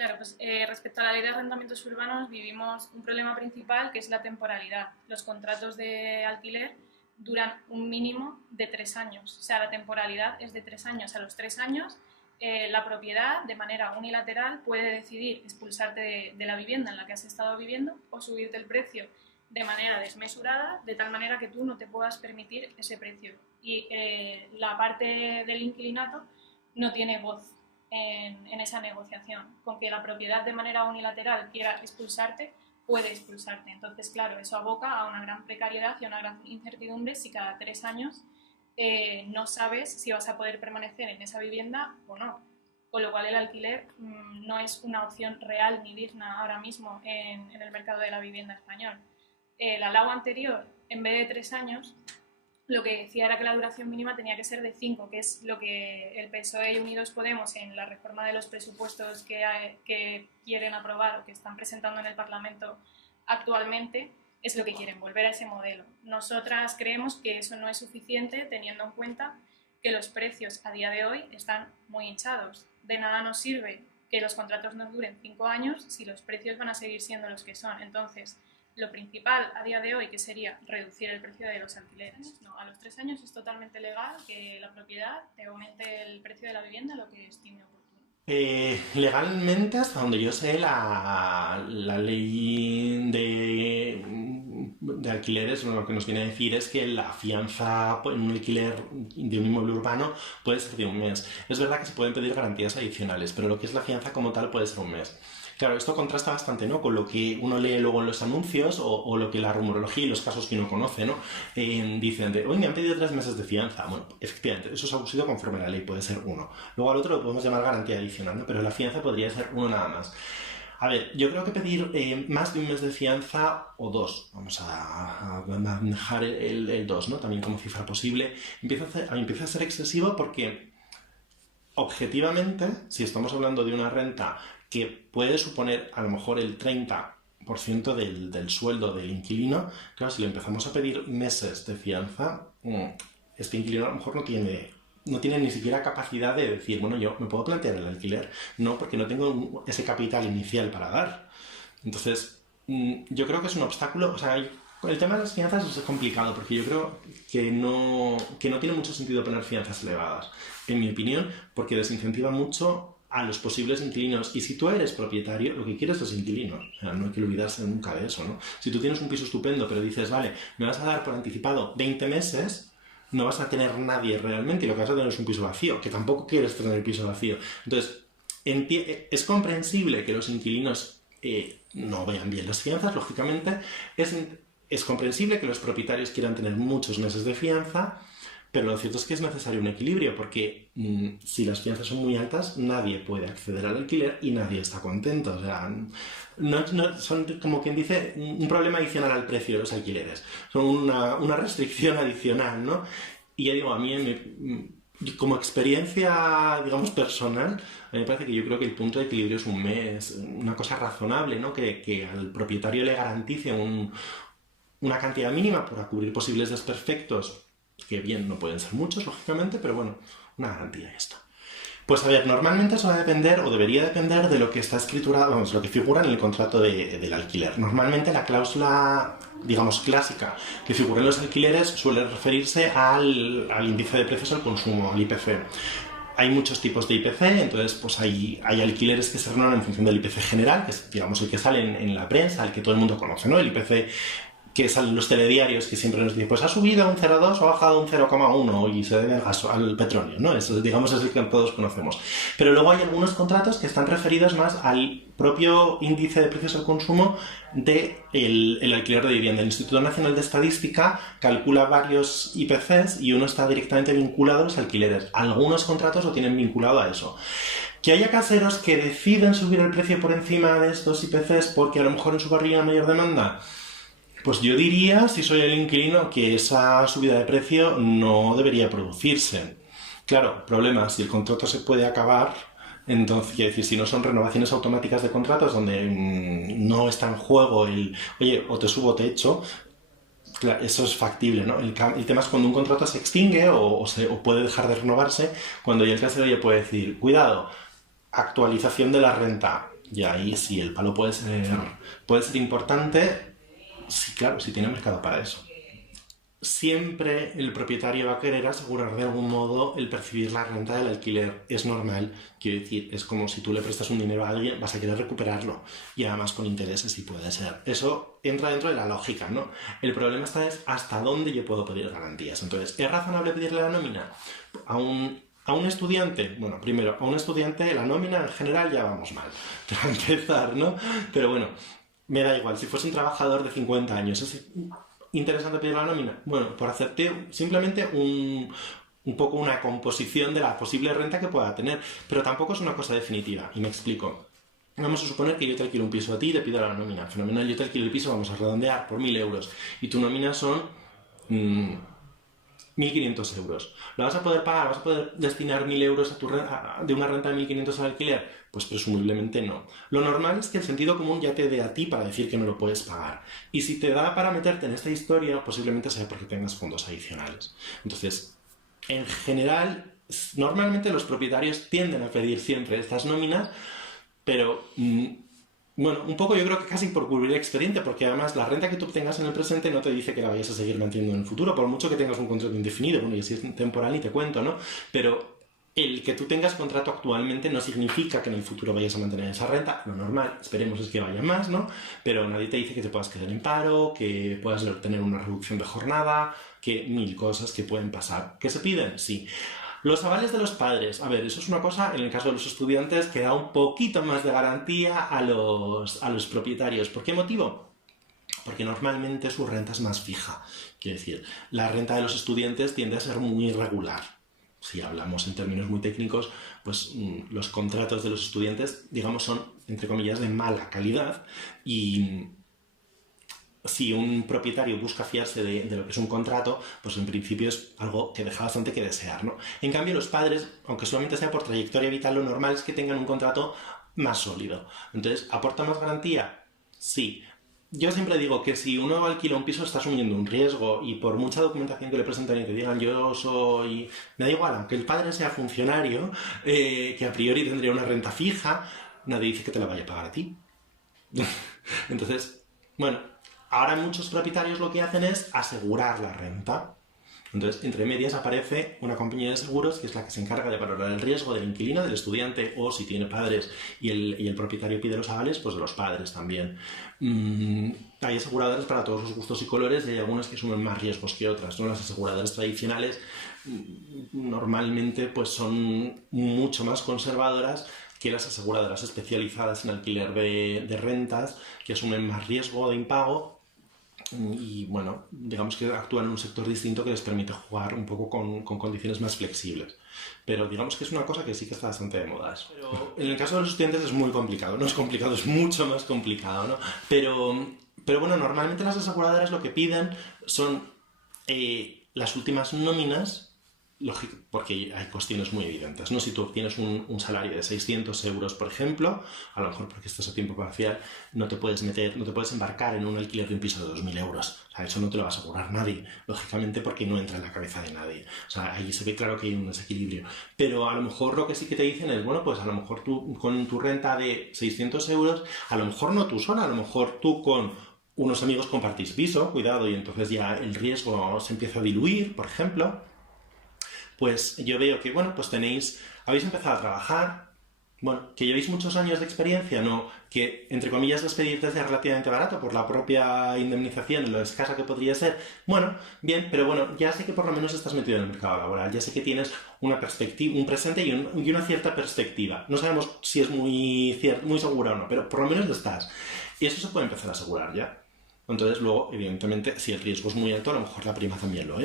Claro, pues respecto a la ley de arrendamientos urbanos vivimos un problema principal que es la temporalidad. Los contratos de alquiler duran un mínimo de 3 años, o sea, la temporalidad es de 3 años. A los 3 años la propiedad de manera unilateral puede decidir expulsarte de la vivienda en la que has estado viviendo o subirte el precio de manera desmesurada, de tal manera que tú no te puedas permitir ese precio. Y la parte del inquilinato no tiene voz en esa negociación. Con que la propiedad de manera unilateral quiera expulsarte, puede expulsarte. Entonces, claro, eso aboca a una gran precariedad y a una gran incertidumbre si cada 3 años no sabes si vas a poder permanecer en esa vivienda o no. Con lo cual el alquiler no es una opción real ni digna ahora mismo en el mercado de la vivienda español. La LAU anterior, en vez de 3 años, lo que decía era que la duración mínima tenía que ser de 5, que es lo que el PSOE y Unidos Podemos en la reforma de los presupuestos que quieren aprobar o que están presentando en el Parlamento actualmente, es lo que quieren, volver a ese modelo. Nosotras creemos que eso no es suficiente teniendo en cuenta que los precios a día de hoy están muy hinchados. De nada nos sirve que los contratos nos duren 5 años si los precios van a seguir siendo los que son. Entonces, lo principal a día de hoy, que sería reducir el precio de los alquileres. No, a los 3 años es totalmente legal que la propiedad te aumente el precio de la vivienda lo que estime oportuno. Legalmente, hasta donde yo sé, la ley de alquileres lo que nos viene a decir es que la fianza en un alquiler de un inmueble urbano puede ser de un mes. Es verdad que se pueden pedir garantías adicionales, pero lo que es la fianza como tal puede ser un mes. Claro, esto contrasta bastante, ¿no?, con lo que uno lee luego en los anuncios o lo que la rumorología y los casos que uno conoce, ¿no? Dicen de, hoy me han pedido 3 meses de fianza. Bueno, efectivamente, eso se ha producido conforme a la ley, puede ser uno. Luego al otro lo podemos llamar garantía adicional, ¿no? Pero la fianza podría ser uno nada más. A ver, yo creo que pedir más de un mes de fianza o 2, vamos a manejar el 2, ¿no?, también como cifra posible, empieza a ser excesivo porque objetivamente, si estamos hablando de una renta que puede suponer a lo mejor el 30% del sueldo del inquilino, claro, si le empezamos a pedir meses de fianza, este inquilino a lo mejor no tiene ni siquiera capacidad de decir, bueno, yo me puedo plantear el alquiler. No, porque no tengo ese capital inicial para dar. Entonces, yo creo que es un obstáculo. O sea, el tema de las fianzas es complicado, porque yo creo que no tiene mucho sentido poner fianzas elevadas, en mi opinión, porque desincentiva mucho a los posibles inquilinos. Y si tú eres propietario, lo que quieres es inquilinos. O sea, no hay que olvidarse nunca de eso, ¿no? Si tú tienes un piso estupendo, pero dices, vale, me vas a dar por anticipado 20 meses, no vas a tener nadie realmente, y lo que vas a tener es un piso vacío, que tampoco quieres tener el piso vacío. Entonces, es comprensible que los inquilinos no vean bien las fianzas, lógicamente. Es comprensible que los propietarios quieran tener muchos meses de fianza, pero lo cierto es que es necesario un equilibrio, porque si las fianzas son muy altas, nadie puede acceder al alquiler y nadie está contento. O sea, son, como quien dice, un problema adicional al precio de los alquileres. Son una restricción adicional, ¿no? Y ya digo, a mí, como experiencia, digamos, personal, a mí me parece que yo creo que el punto de equilibrio es un mes, una cosa razonable, ¿no? Que al propietario le garantice una cantidad mínima para cubrir posibles desperfectos, que bien, no pueden ser muchos, lógicamente, pero bueno, una garantía esto. Pues a ver, normalmente eso va a depender, o debería depender, de lo que está escriturado, vamos, lo que figura en el contrato del alquiler. Normalmente la cláusula, digamos, clásica que figura en los alquileres suele referirse al índice de precios al consumo, al IPC. Hay muchos tipos de IPC, entonces pues hay alquileres que se renuevan en función del IPC general, que es, digamos, el que sale en la prensa, el que todo el mundo conoce, ¿no? El IPC que salen los telediarios, que siempre nos dicen, pues ha subido un 0,2 o ha bajado un 0,1 y se debe al petróleo, ¿no? Eso, digamos, es el que todos conocemos. Pero luego hay algunos contratos que están referidos más al propio índice de precios al consumo del alquiler de vivienda. El Instituto Nacional de Estadística calcula varios IPCs y uno está directamente vinculado a los alquileres. Algunos contratos lo tienen vinculado a eso. Que haya caseros que deciden subir el precio por encima de estos IPCs porque a lo mejor en su barrio hay mayor demanda, pues yo diría, si soy el inquilino, que esa subida de precio no debería producirse. Claro, problema, si el contrato se puede acabar, entonces, quiero decir, si no son renovaciones automáticas de contratos donde no está en juego el, oye, o te subo o te echo, claro, eso es factible, ¿no? El tema es cuando un contrato se extingue o puede dejar de renovarse, cuando ya el casero ya puede decir, cuidado, actualización de la renta. Y ahí sí, el palo puede ser importante, sí, claro, si tiene mercado para eso. Siempre el propietario va a querer asegurar de algún modo el percibir la renta del alquiler. Es normal, quiero decir, es como si tú le prestas un dinero a alguien, vas a querer recuperarlo. Y además con intereses, si puede ser. Eso entra dentro de la lógica, ¿no? El problema está es hasta dónde yo puedo pedir garantías. Entonces, ¿es razonable pedirle la nómina a un estudiante? Bueno, primero, a un estudiante la nómina en general ya vamos mal, para empezar, ¿no? Pero bueno, me da igual, si fuese un trabajador de 50 años, ¿es interesante pedir la nómina? Bueno, por hacerte simplemente un poco una composición de la posible renta que pueda tener, pero tampoco es una cosa definitiva, y me explico. Vamos a suponer que yo te alquilo un piso a ti y te pido la nómina. Fenomenal, yo te alquilo el piso, vamos a redondear por 1.000 euros, y tu nómina son 1.500 euros. ¿Lo vas a poder pagar? ¿Vas a poder destinar 1.000 euros de una renta de 1.500 al alquiler? Pues presumiblemente no. Lo normal es que el sentido común ya te dé a ti para decir que no lo puedes pagar. Y si te da para meterte en esta historia, posiblemente sea porque tengas fondos adicionales. Entonces, en general, normalmente los propietarios tienden a pedir siempre estas nóminas, pero bueno, un poco yo creo que casi por cubrir el expediente, porque además la renta que tú obtengas en el presente no te dice que la vayas a seguir manteniendo en el futuro, por mucho que tengas un contrato indefinido. Bueno, y si es temporal ni te cuento, ¿no? Pero el que tú tengas contrato actualmente no significa que en el futuro vayas a mantener esa renta. Lo normal, esperemos, es que vaya más, ¿no? Pero nadie te dice que te puedas quedar en paro, que puedas tener una reducción de jornada, que 1000 cosas que pueden pasar. ¿Qué se piden? Sí. Los avales de los padres. A ver, eso es una cosa, en el caso de los estudiantes, que da un poquito más de garantía a los propietarios. ¿Por qué motivo? Porque normalmente su renta es más fija. Quiero decir, la renta de los estudiantes tiende a ser muy irregular. Si hablamos en términos muy técnicos, pues los contratos de los estudiantes, digamos, son, entre comillas, de mala calidad, y si un propietario busca fiarse de lo que es un contrato, pues en principio es algo que deja bastante que desear, ¿no? En cambio, los padres, aunque solamente sea por trayectoria vital, lo normal es que tengan un contrato más sólido. Entonces, ¿aporta más garantía? Sí. Yo siempre digo que si uno alquila un piso está asumiendo un riesgo, y por mucha documentación que le presenten y que digan yo soy... Me da igual, aunque el padre sea funcionario, que a priori tendría una renta fija, nadie dice que te la vaya a pagar a ti. Entonces, bueno, ahora muchos propietarios lo que hacen es asegurar la renta. Entonces, entre medias aparece una compañía de seguros que es la que se encarga de valorar el riesgo del inquilino, del estudiante, o si tiene padres y el propietario pide los avales, pues de los padres también. Hay aseguradoras para todos los gustos y colores, y hay algunas que asumen más riesgos que otras, ¿no? Las aseguradoras tradicionales normalmente pues son mucho más conservadoras que las aseguradoras especializadas en alquiler de rentas, que asumen más riesgo de impago. Y bueno, digamos que actúan en un sector distinto que les permite jugar un poco con condiciones más flexibles. Pero digamos que es una cosa que sí que está bastante de moda eso. Pero en el caso de los estudiantes es muy complicado, no es complicado, es mucho más complicado, ¿no? Pero bueno, normalmente las aseguradoras lo que piden son las últimas nóminas, lógico, porque hay cuestiones muy evidentes, ¿no? Si tú obtienes un salario de 600 euros, por ejemplo, a lo mejor porque estás a tiempo parcial, no te puedes embarcar en un alquiler de un piso de 2.000 euros. O sea, eso no te lo va a asegurar nadie, lógicamente, porque no entra en la cabeza de nadie. O sea, ahí se ve claro que hay un desequilibrio. Pero a lo mejor lo que sí que te dicen es, bueno, pues a lo mejor tú con tu renta de 600 euros, a lo mejor no tú sola, a lo mejor tú con unos amigos compartís piso, cuidado, y entonces ya el riesgo se empieza a diluir, por ejemplo. Pues yo veo que, bueno, pues habéis empezado a trabajar, bueno, que llevéis muchos años de experiencia, no, que entre comillas despedirte es relativamente barato por la propia indemnización, lo escasa que podría ser. Bueno, bien, pero bueno, ya sé que por lo menos estás metido en el mercado laboral, ya sé que tienes una perspectiva, un presente y una cierta perspectiva. No sabemos si es muy segura o no, pero por lo menos lo estás. Y eso se puede empezar a asegurar ya. Entonces luego, evidentemente, si el riesgo es muy alto, a lo mejor la prima también lo es.